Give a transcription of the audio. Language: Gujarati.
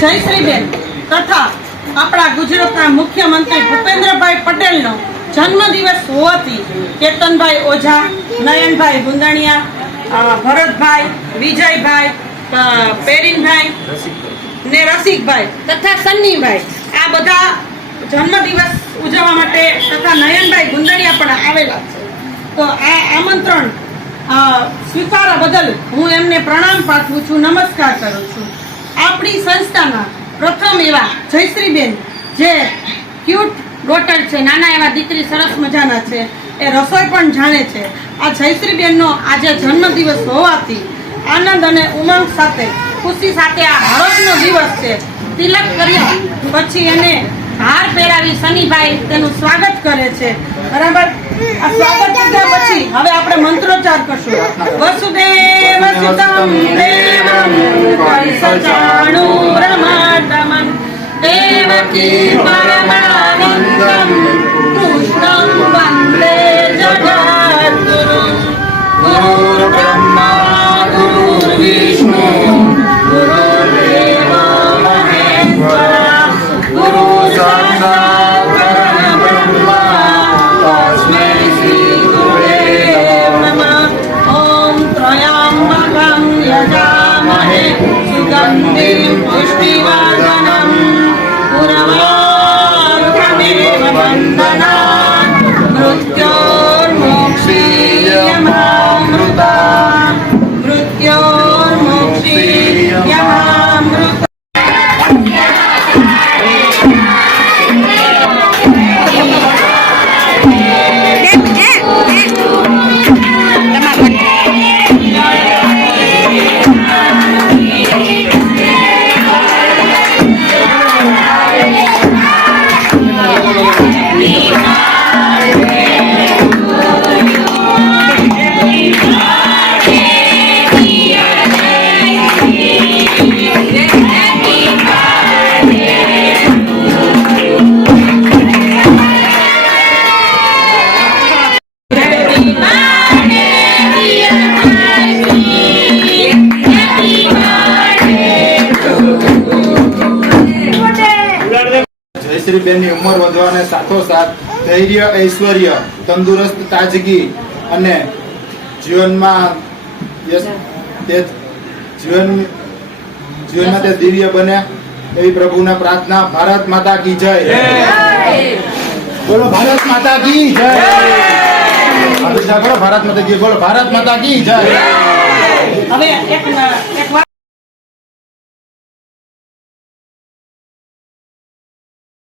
જયશ્રીબેન તથા આપણા ગુજરાતના મુખ્યમંત્રી ભૂપેન્દ્રભાઈ પટેલનો જન્મદિવસ હોવાથી કેતનભાઈ ઓઝા, નયનભાઈ ગુંદણિયા ભરતભાઈ, વિજયભાઈ પેરીનભાઈ ને રસિકભાઈ તથા સન્નીભાઈ. આ બધા જન્મદિવસ ઉજવવા માટે તથા નયનભાઈ ગુંદણિયા પણ આવેલા છે. તો આ આમંત્રણ સ્વીકારવા બદલ હું એમને પ્રણામ પાઠવું છું, નમસ્કાર કરું છું. આપણી સંસ્થામાં પ્રથમ એવા જયશ્રીબેન, જે ક્યુટ ડોટર છે, નાના એવા દીકરી સરસ મજાના છે, એ રસોઈ પણ જાણે છે. આ જયશ્રીબેનનો આજે જન્મદિવસ હોવાથી આનંદ અને ઉમંગ સાથે, ખુશી સાથે આ હરસનો દિવસ છે. તિલક કર્યા પછી એને હાર પહેરાવી સનીભાઈ તેનું સ્વાગત કરે છે. બરાબર? આ સ્વાગત કર્યા પછી હવે આપણે મંત્રોચ્ચાર કરશું. વસુદેવ સુતમ सजाणूरमार्दमम्। देवकी परमानन्दम् कृष्णं वन्दे जगाद्गुरु गुरुर्ब्रह्मा गुरुर्विष्णु गुरुर्देवो महेश्वर। गुरु Thank you. પરબ્રહ્મા જયશ્રીબેનની ઉંમર વધવાને સાથોસાથ ધૈર્ય, ઐશ્વર્ય, તંદુરસ્ત, તાજગી અને જીવનમાં જીવન જીવનમાં તે દિવ્ય બને એવી પ્રભુના પ્રાર્થના. ભારત માતા કી જય. બોલો, ભારત માતા કી જય. બોલો ભારત માતા કી બોલો, ભારત માતા કી જય.